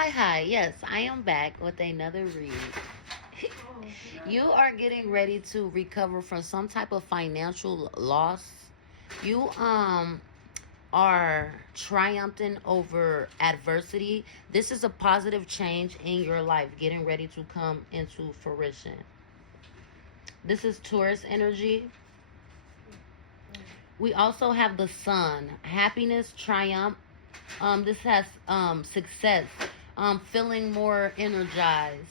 Hi. Yes, I am back with another read. You are getting ready to recover from some type of financial loss. You are triumphing over adversity. This is a positive change in your life getting ready to come into fruition. This is Taurus energy. We also have the sun, happiness, triumph. This has success, feeling more energized,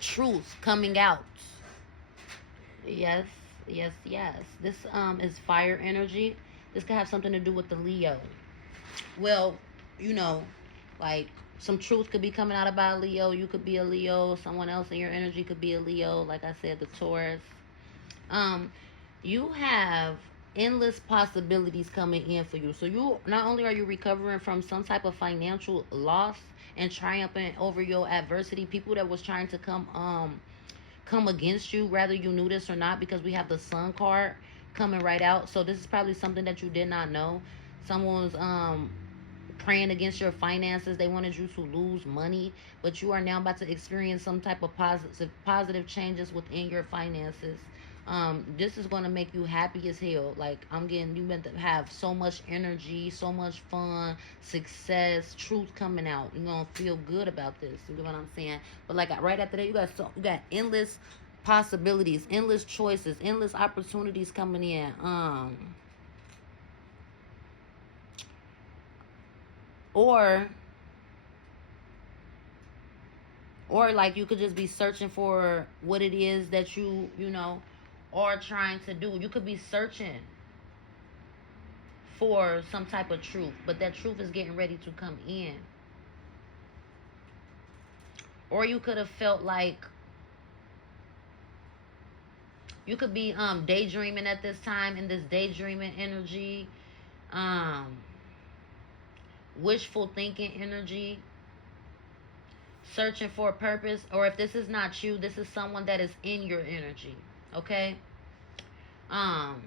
truth coming out. Yes, yes. This is fire energy. This could have something to do with the Leo. Well, you know, like some truth could be coming out about Leo. You could be a Leo. Someone else in your energy could be a Leo. Like I said, the Taurus. Um, you have endless possibilities coming in for you. So you not only are you recovering from some type of financial loss and triumphing over your adversity, people that was trying to come against you, whether you knew this or not, because we have the sun card coming right out. So this is probably something that you did not know. Someone's praying against your finances. They wanted you to lose money, but you are now about to experience some type of positive changes within your finances. This is going to make you happy as hell. Like, I'm getting you meant to have so much energy, so much fun, success, truth coming out. You're going to feel good about this. You know what I'm saying? But like right after that, you got endless possibilities, endless choices, endless opportunities coming in. Or like you could just be searching for what it is that you are trying to do. You could be searching for some type of truth, but that truth is getting ready to come in. Or you could have felt like you could be daydreaming at this time, in this daydreaming energy, um wishful thinking energy, searching for a purpose. Or if this is not you, this is someone that is in your energy. Okay. um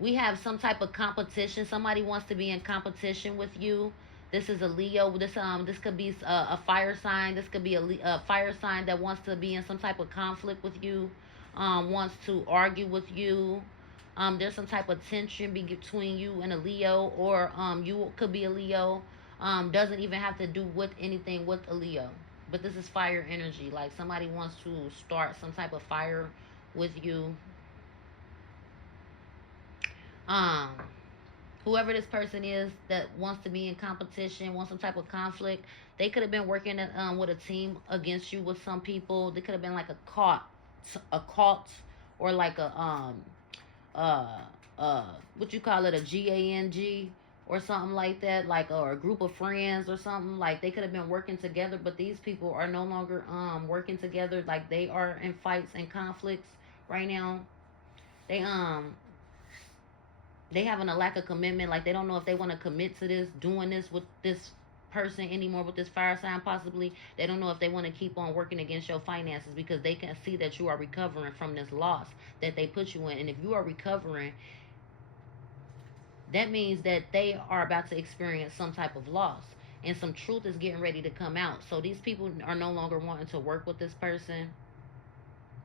we have some type of competition. Somebody wants to be in competition with you. This is a Leo. This could be a fire sign. This could be a fire sign that wants to be in some type of conflict with you, wants to argue with you. There's some type of tension between you and a Leo, or you could be a Leo. Doesn't even have to do with anything with a Leo, but this is fire energy. Like somebody wants to start some type of fire with you. um Whoever this person is that wants to be in competition, wants some type of conflict, they could have been working with a team against you with some people. They could have been like a cult, or like a what you call it, a gang, or something like that, like, or a group of friends or something. Like they could have been working together, but these people are no longer working together. Like they are in fights and conflicts right now. They having a lack of commitment. Like they don't know if they want to commit to this, doing this with this person anymore, with this fire sign possibly. They don't know if they want to keep on working against your finances, because they can see that you are recovering from this loss that they put you in. And if you are recovering, that means that they are about to experience some type of loss, and some truth is getting ready to come out. So these people are no longer wanting to work with this person.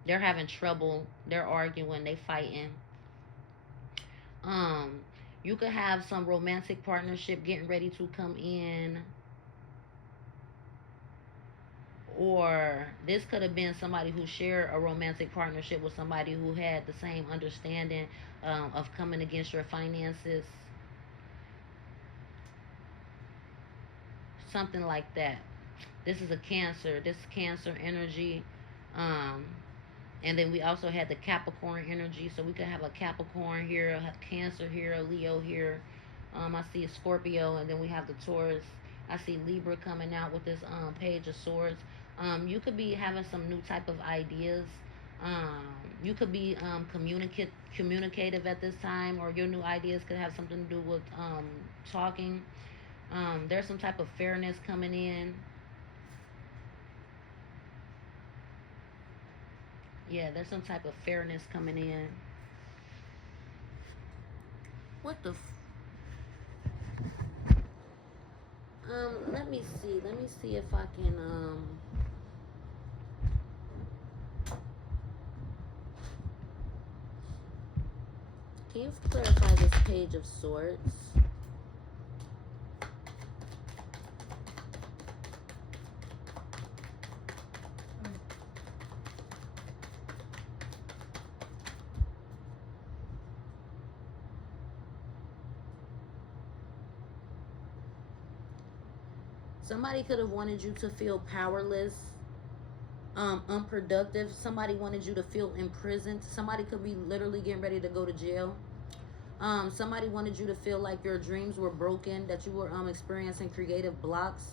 They're having trouble. They're arguing. They fighting. um you could have some romantic partnership getting ready to come in, or this could have been somebody who shared a romantic partnership with somebody who had the same understanding of coming against your finances, something like that. This is a Cancer. This is Cancer energy. um and then we also had the Capricorn energy. So we could have a Capricorn here, a Cancer here, a Leo here. I see a Scorpio, and then we have the Taurus. I see Libra coming out with this Page of Swords. You could be having some new type of ideas. You could be communicative at this time, or your new ideas could have something to do with talking. There's some type of fairness coming in. Yeah, there's some type of fairness coming in. What the? Let me see. Let me see if I can can you clarify this Page of Swords? Somebody could have wanted you to feel powerless, unproductive. Somebody wanted you to feel imprisoned. Somebody could be literally getting ready to go to jail. Somebody wanted you to feel like your dreams were broken, that you were experiencing creative blocks.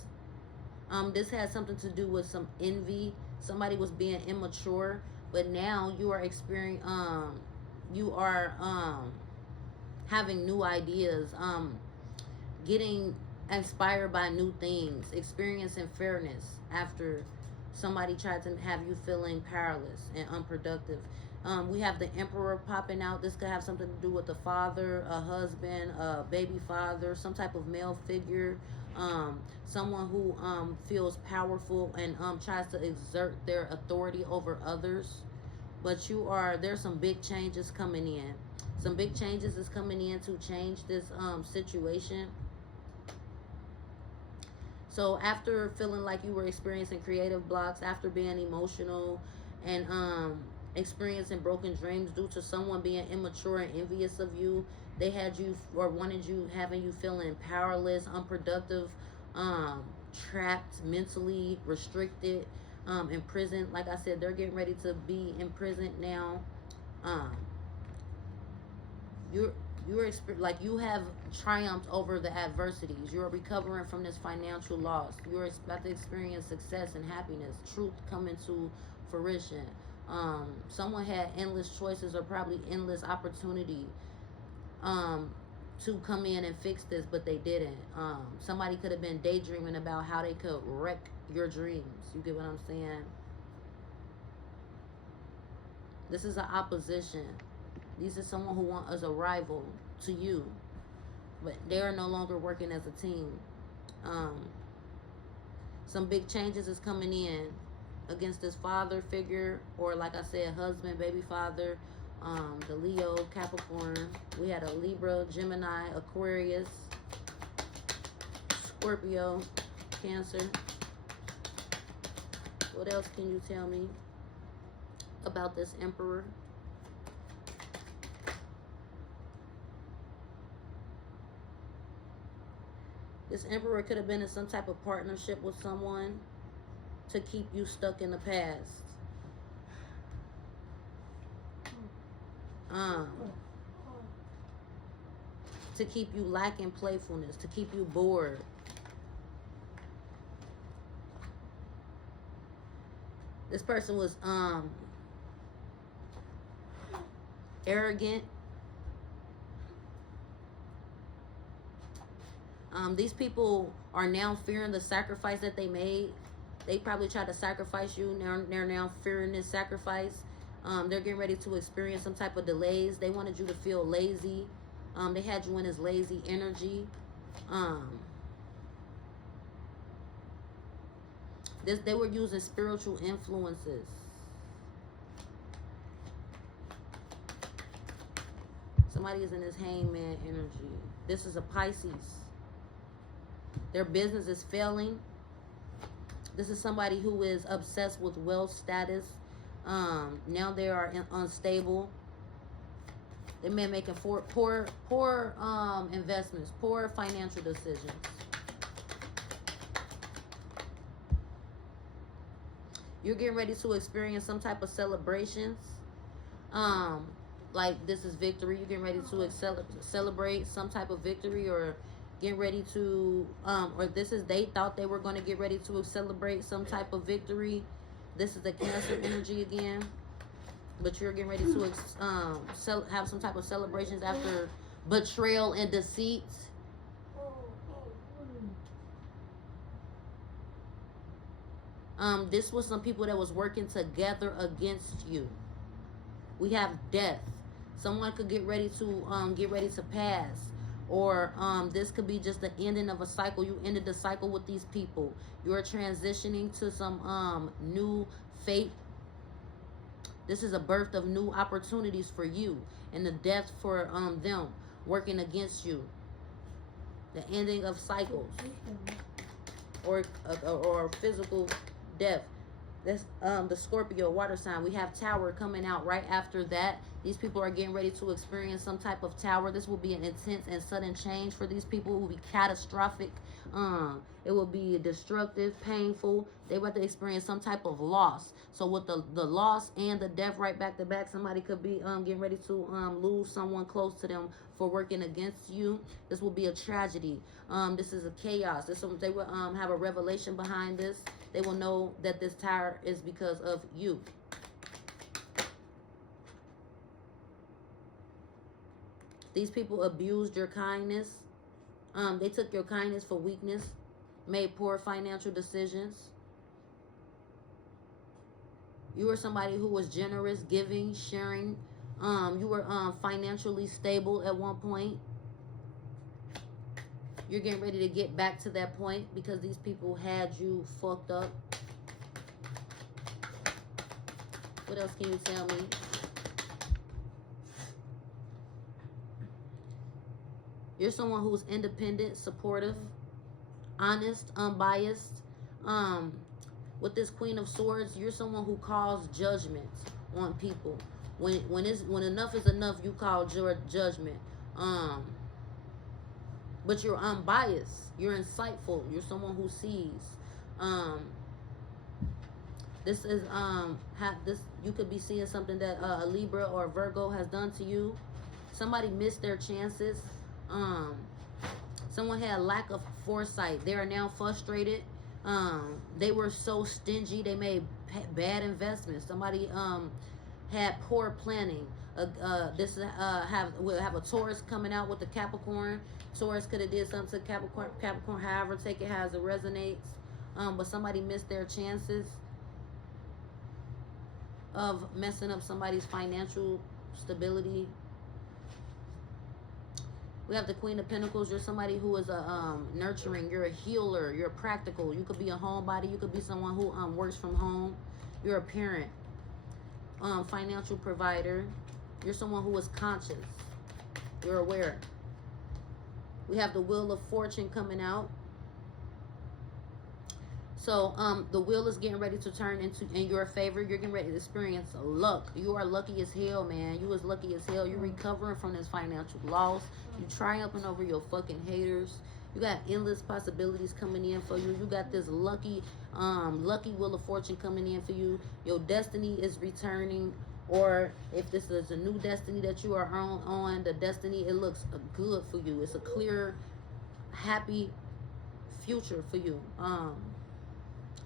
This has something to do with some envy. Somebody was being immature, but now you are experiencing, you are having new ideas, getting inspired by new things, experiencing fairness after somebody tried to have you feeling powerless and unproductive. We have the Emperor popping out. This could have something to do with a father, a husband, a baby father, some type of male figure, someone who feels powerful and tries to exert their authority over others. But there's some big changes coming in. Some big changes is coming in to change this situation. So after feeling like you were experiencing creative blocks, after being emotional and experiencing broken dreams due to someone being immature and envious of you, they had you or wanted you, having you feeling powerless, unproductive, trapped, mentally restricted, imprisoned. Like I said, they're getting ready to be imprisoned now. Like you have triumphed over the adversities. You're recovering from this financial loss. You're about to experience success and happiness, truth coming to fruition. Someone had endless choices or probably endless opportunity to come in and fix this, but they didn't. Somebody could have been daydreaming about how they could wreck your dreams. You get what I'm saying? This is an opposition. These are someone who want as a rival to you, but they are no longer working as a team. Some big changes is coming in against this father figure, or like I said, husband, baby father, the Leo, Capricorn. We had a Libra, Gemini, Aquarius, Scorpio, Cancer. What else can you tell me about this Emperor? This Emperor could have been in some type of partnership with someone to keep you stuck in the past. To keep you lacking playfulness, to keep you bored. This person was arrogant. These people are now fearing the sacrifice that they made. They probably tried to sacrifice you. Now they're now fearing this sacrifice. They're getting ready to experience some type of delays. They wanted you to feel lazy. They had you in this lazy energy. They were using spiritual influences. Somebody is in this hangman energy. This is a Pisces. Their business is failing. This is somebody who is obsessed with wealth status. Now they are unstable. They may making poor investments, poor financial decisions. You're getting ready to experience some type of celebrations. Like this is victory. You're getting ready to celebrate some type of victory, or getting ready to, or this is, they thought they were going to get ready to celebrate some type of victory. This is the Cancer energy again. But you're getting ready to have some type of celebrations after betrayal and deceit. This was some people that was working together against you. We have death. Someone could get ready to pass, Or this could be just the ending of a cycle. You ended the cycle with these people. You're transitioning to some new fate. This is a birth of new opportunities for you, and the death for them working against you. The ending of cycles, or physical death. That's the Scorpio water sign. We have Tower coming out right after that. These people are getting ready to experience some type of Tower. This will be an intense and sudden change for these people. It will be catastrophic. It will be destructive, painful. They will have to experience some type of loss. So with the loss and the death right back to back, somebody could be getting ready to lose someone close to them for working against you. This will be a tragedy. This is a chaos. They will have a revelation behind this. They will know that this tower is because of you. These people abused your kindness. They took your kindness for weakness, made poor financial decisions. You were somebody who was generous, giving, sharing. You were financially stable at one point. You're getting ready to get back to that point because these people had you fucked up. What else can you tell me? You're someone who's independent, supportive, honest, unbiased. With this Queen of Swords, you're someone who calls judgment on people. When enough is enough, you call judgment. But you're unbiased. You're insightful. You're someone who sees. This is you could be seeing something that a Libra or a Virgo has done to you. Somebody missed their chances. Someone had a lack of foresight. They are now frustrated. They were so stingy. They made bad investments. Somebody had poor planning. We'll have a Taurus coming out with the Capricorn. Taurus could have did something to Capricorn. However, take it as it resonates. But somebody missed their chances of messing up somebody's financial stability. We have the Queen of Pentacles. You're somebody who is a nurturing. You're a healer. You're practical. You could be a homebody. You could be someone who works from home. You're a parent. Financial provider. You're someone who is conscious. You're aware. We have the Wheel of Fortune coming out. So the wheel is getting ready to turn in your favor. You're getting ready to experience luck. You are lucky as hell, man. You is lucky as hell. You're recovering from this financial loss. You triumphing over your fucking haters. You got endless possibilities coming in for you. You got this lucky Wheel of Fortune coming in for you. Your destiny is returning. Or if this is a new destiny that you are on, the destiny, it looks good for you. It's a clear, happy future for you.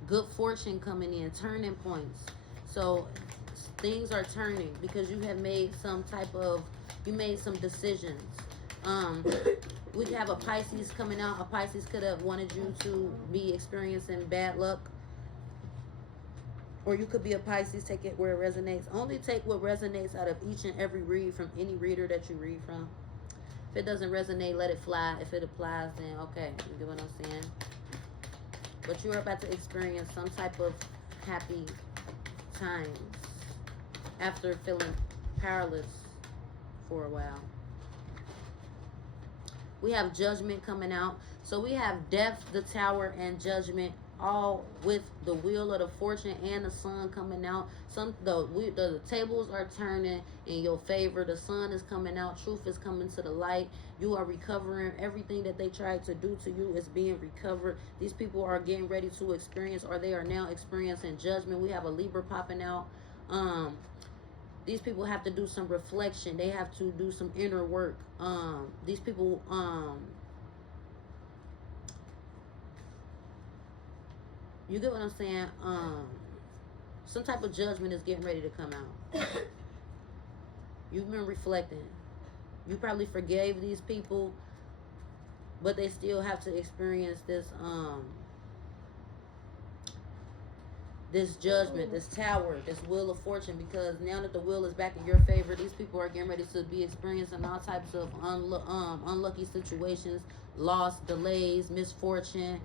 Good fortune coming in, turning points. So things are turning because you have made some decisions. We have a Pisces coming out. A Pisces could have wanted you to be experiencing bad luck. Or you could be a Pisces, take it where it resonates. Only take what resonates out of each and every read from any reader that you read from. If it doesn't resonate, let it fly. If it applies, then okay. You get what I'm saying? But you're about to experience some type of happy times after feeling powerless for a while. We have Judgment coming out. So we have Death, the Tower, and Judgment, all with the Wheel of the Fortune and the Sun coming out. The tables are turning in your favor. The sun is coming out. Truth is coming to the light. You are recovering. Everything that they tried to do to you is being recovered. These people are getting ready to experience, or they are now experiencing judgment. We have a Libra popping out. These people have to do some reflection. They have to do some inner work. These people you get what I'm saying? Some type of judgment is getting ready to come out. You've been reflecting. You probably forgave these people, but they still have to experience this this judgment, this tower, this wheel of fortune, because now that the wheel is back in your favor, these people are getting ready to be experiencing all types of unlucky situations, loss, delays, misfortune.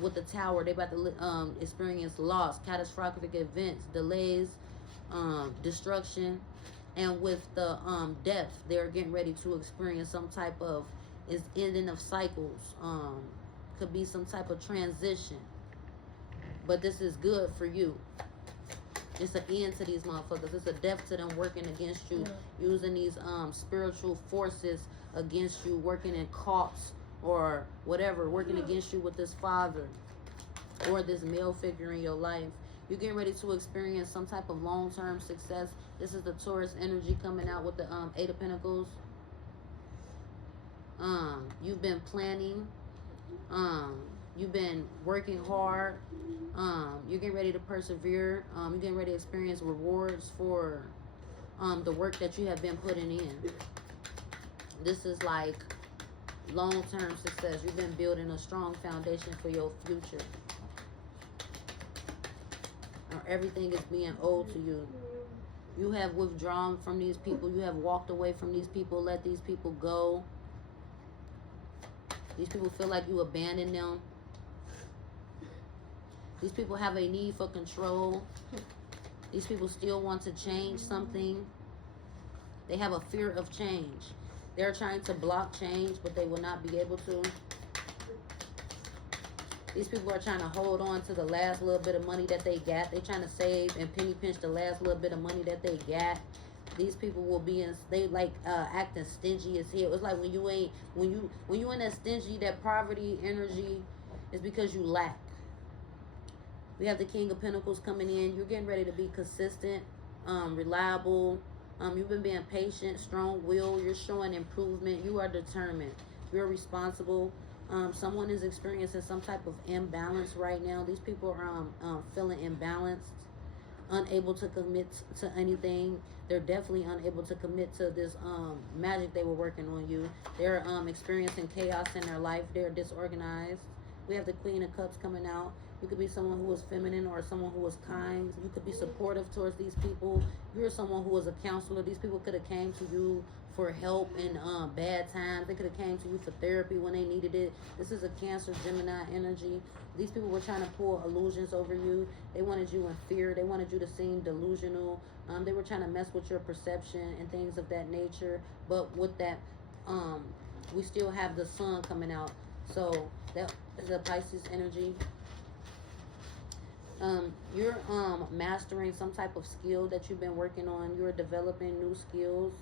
With the tower, they about to experience loss, catastrophic events, delays, destruction. And with the death, they're getting ready to experience some type of is ending of cycles. Could be some type of transition. But this is good for you. It's an end to these motherfuckers. It's a death to them working against you, using these spiritual forces against you, working in cults or whatever, working against you with this father or this male figure in your life. You're getting ready to experience some type of long-term success. This is the Taurus energy coming out with the Eight of Pentacles. You've been planning. You've been working hard. You're getting ready to persevere. You're getting ready to experience rewards for the work that you have been putting in. This is like long-term success. You've been building a strong foundation for your future. Everything is being owed to you. You have withdrawn from these people. You have walked away from these people. Let these people go. These people feel like you abandoned them. These people have a need for control. These people still want to change something. They have a fear of change. They're trying to block change, but they will not be able to. These people are trying to hold on to the last little bit of money that they got. They're trying to save and penny pinch the last little bit of money that they got. These people will be in, they like acting stingy as hell. It's like when you in that stingy, that poverty energy, is because you lack. We have the King of Pentacles coming in. You're getting ready to be consistent, reliable. You've been being patient, strong-willed. You're showing improvement. You are determined. You're responsible. Someone is experiencing some type of imbalance right now. These people are feeling imbalanced, unable to commit to anything. They're definitely unable to commit to this magic they were working on you. They're experiencing chaos in their life. They're disorganized. We have the Queen of Cups coming out. You could be someone who is feminine or someone who is kind. You could be supportive towards these people. You're someone who is a counselor. These people could have came to you for help in bad times. They could have came to you for therapy when they needed it. This is a Cancer, Gemini energy. These people were trying to pull illusions over you. They wanted you in fear. They wanted you to seem delusional. They were trying to mess with your perception and things of that nature. But with that, we still have the Sun coming out. So that is a Pisces energy. You're mastering some type of skill that you've been working on. You're developing new skills,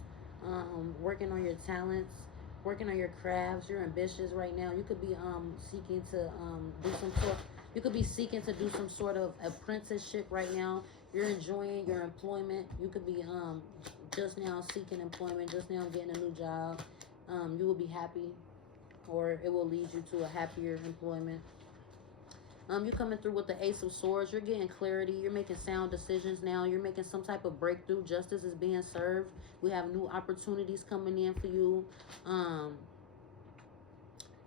working on your talents, working on your crafts. You're ambitious right now. You could be seeking to do some sort of apprenticeship right now. You're enjoying your employment. You could be just now seeking employment, just now getting a new job. You will be happy, or it will lead you to a happier employment. You're coming through with the Ace of Swords. You're getting clarity. You're making sound decisions now. You're making some type of breakthrough. Justice is being served. We have new opportunities coming in for you.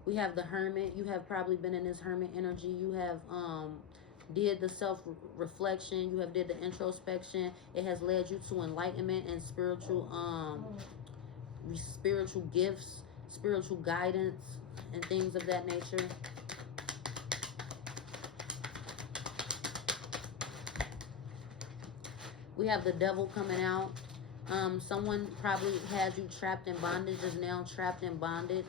We have the Hermit. You have probably been in this Hermit energy. You have did the self-reflection. You have did the introspection. It has led you to enlightenment and spiritual gifts, spiritual guidance, and things of that nature. We have the Devil coming out. Someone probably had you trapped in bondage, is now trapped in bondage.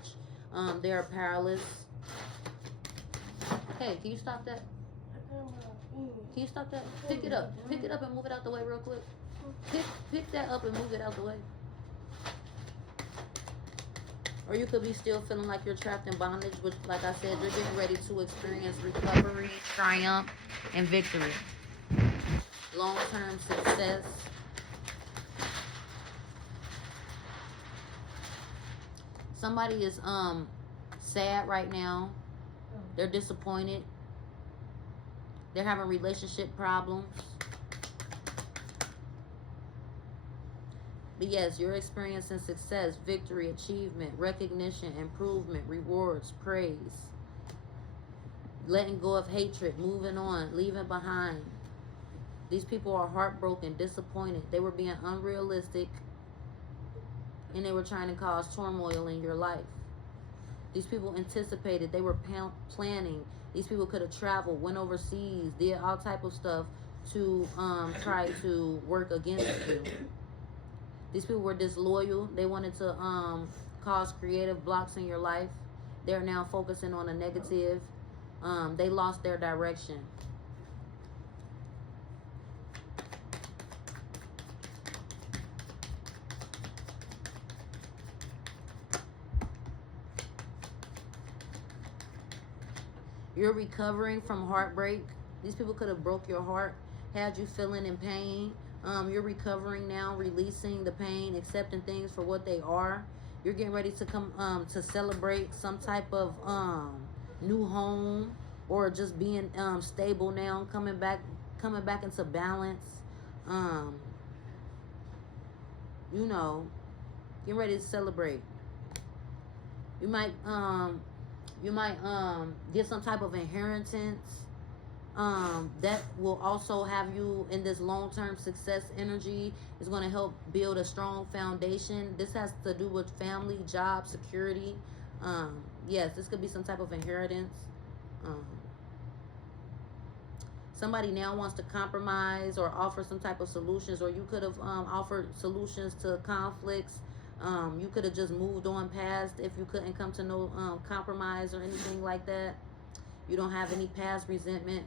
They are powerless. Hey, can you stop that? Can you stop that? Pick it up. Pick it up and move it out the way real quick. Pick that up and move it out the way. Or you could be still feeling like you're trapped in bondage, but like I said, you're getting ready to experience recovery, triumph, and victory. Long-term success. Somebody is sad right now. They're disappointed. They're having relationship problems. But yes, you're experiencing success, victory, achievement, recognition, improvement, rewards, praise. Letting go of hatred, moving on, leaving behind. These people are heartbroken, disappointed. They were being unrealistic, and they were trying to cause turmoil in your life. These people anticipated. They were planning. These people could have traveled, went overseas, did all type of stuff to try to work against you. These people were disloyal. They wanted to cause creative blocks in your life. They're now focusing on a negative. They lost their direction. You're recovering from heartbreak. These people could have broke your heart, had you feeling in pain. You're recovering now, releasing the pain, accepting things for what they are. You're getting ready to come to celebrate some type of new home, or just being stable now, coming back into balance. You know, getting ready to celebrate. You might get some type of inheritance that will also have you in this long-term success energy. Is going to help build a strong foundation. This has to do with family, job, security. Yes, this could be some type of inheritance. Somebody now wants to compromise or offer some type of solutions, or you could have offered solutions to conflicts. You could have just moved on past if you couldn't come to no compromise or anything like that. You don't have any past resentment.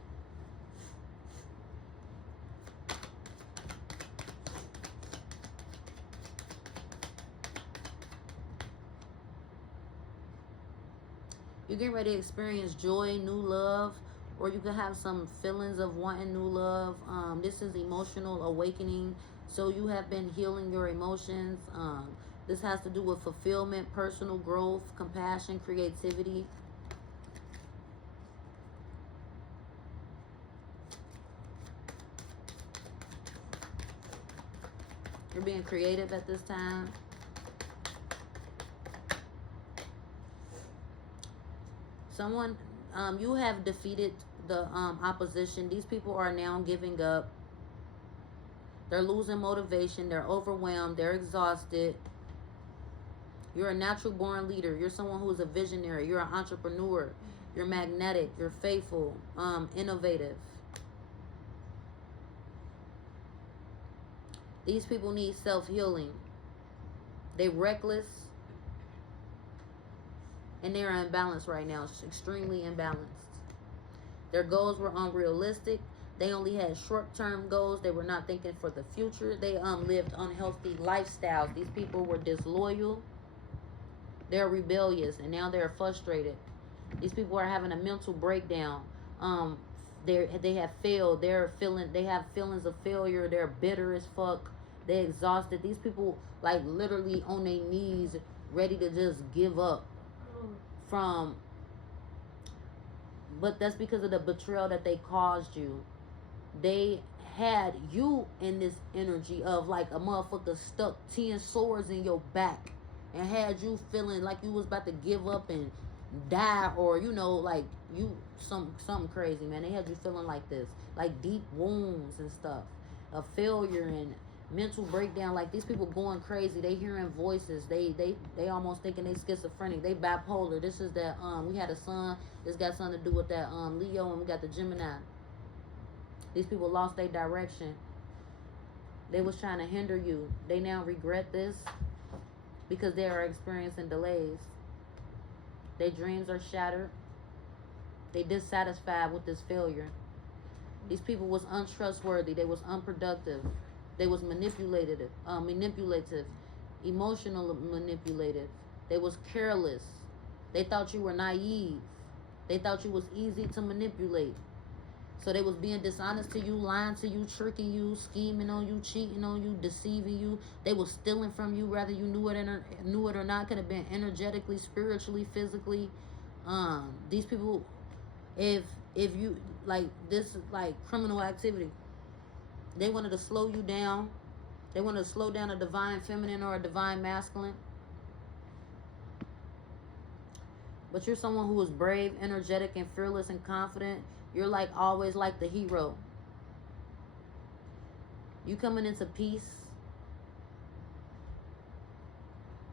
You're getting ready to experience joy, new love, or you could have some feelings of wanting new love. This is emotional awakening. So you have been healing your emotions. This has to do with fulfillment, personal growth, compassion, creativity. You're being creative at this time. Someone, you have defeated the opposition. These people are now giving up. They're losing motivation. They're overwhelmed. They're exhausted. You're a natural born leader. You're someone who is a visionary. You're an entrepreneur. You're magnetic. You're faithful, innovative. These people need self-healing. They're reckless. And they're imbalanced right now. It's extremely imbalanced. Their goals were unrealistic. They only had short-term goals. They were not thinking for the future. They lived unhealthy lifestyles. These people were disloyal. They're rebellious, and now they're frustrated. These people are having a mental breakdown. They have failed. They have feelings of failure. They're bitter as fuck. They're exhausted. These people like literally on their knees, ready to just give up from. But that's because of the betrayal that they caused you. They had you in this energy of like a motherfucker stuck 10 swords in your back, and had you feeling like you was about to give up and die, or you know, like you something crazy, man. They had you feeling like this, like deep wounds and stuff, a failure and mental breakdown. Like these people going crazy. They hearing voices. They almost thinking they schizophrenic. They bipolar. This is that we had a son. This got something to do with that Leo, and we got the Gemini. These people lost their direction. They was trying to hinder you. They now regret this because they are experiencing delays. Their dreams are shattered. They dissatisfied with this failure. These people was untrustworthy. They was unproductive. They was manipulative, emotional manipulative. They was careless. They thought you were naive. They thought you was easy to manipulate. So they was being dishonest to you, lying to you, tricking you, scheming on you, cheating on you, deceiving you. They was stealing from you, whether you knew it or not. Could have been energetically, spiritually, physically. These people, if you like this, like criminal activity, they wanted to slow you down. They wanted to slow down a divine feminine or a divine masculine. But you're someone who is brave, energetic, and fearless and confident. You're like always like the hero. You coming into peace.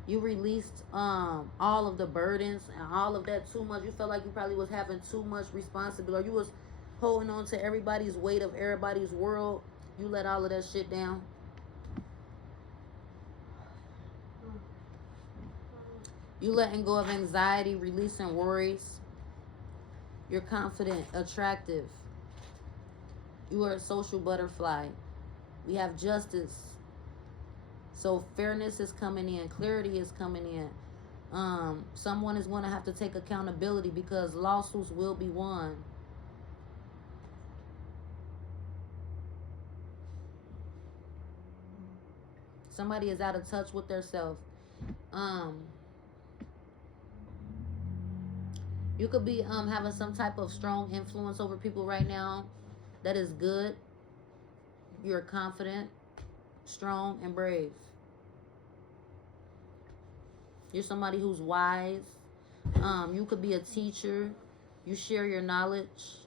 You released all of the burdens and all of that too much. You felt like you probably was having too much responsibility, or you was holding on to everybody's weight of everybody's world. You let all of that shit down. You letting go of anxiety, releasing worries. You're confident, attractive. You are a social butterfly. We have justice. So fairness is coming in. Clarity is coming in. Someone is going to have to take accountability because lawsuits will be won. Somebody is out of touch with their self. You could be having some type of strong influence over people right now. That is good. You're confident, strong, and brave. You're somebody who's wise. You could be a teacher. You share your knowledge.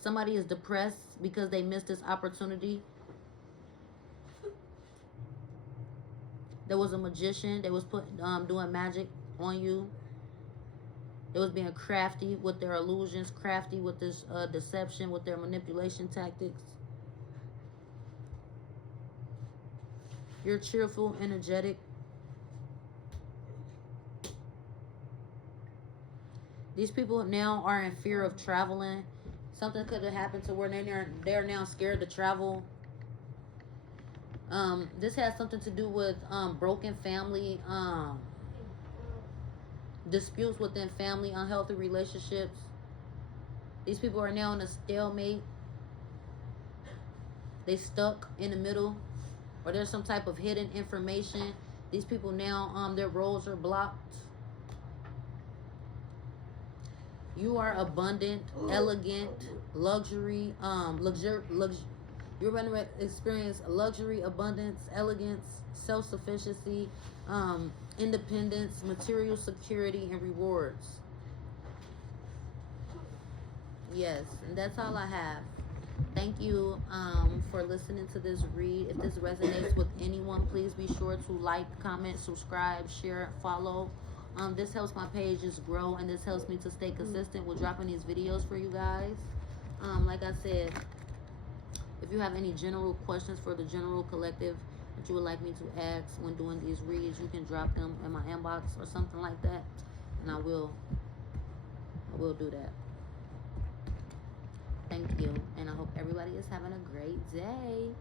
Somebody is depressed because they missed this opportunity. There was a magician that was doing magic on you. They was being crafty with their illusions, crafty with this deception, with their manipulation tactics. You're cheerful, energetic. These people now are in fear of traveling. Something could have happened to where they're now scared to travel. This has something to do with broken family, disputes within family, unhealthy relationships. These people are now in a stalemate. They stuck in the middle, or there's some type of hidden information. These people now, their roads are blocked. You are abundant, elegant, luxury, you're going to experience luxury, abundance, elegance, self-sufficiency, independence, material security, and rewards. Yes, and that's all I have. Thank you for listening to this read. If this resonates with anyone, please be sure to like, comment, subscribe, share, follow. This helps my pages grow, and this helps me to stay consistent with dropping these videos for you guys. Like I said, if you have any general questions for the general collective that you would like me to ask when doing these reads, you can drop them in my inbox or something like that, and I will do that. Thank you, and I hope everybody is having a great day.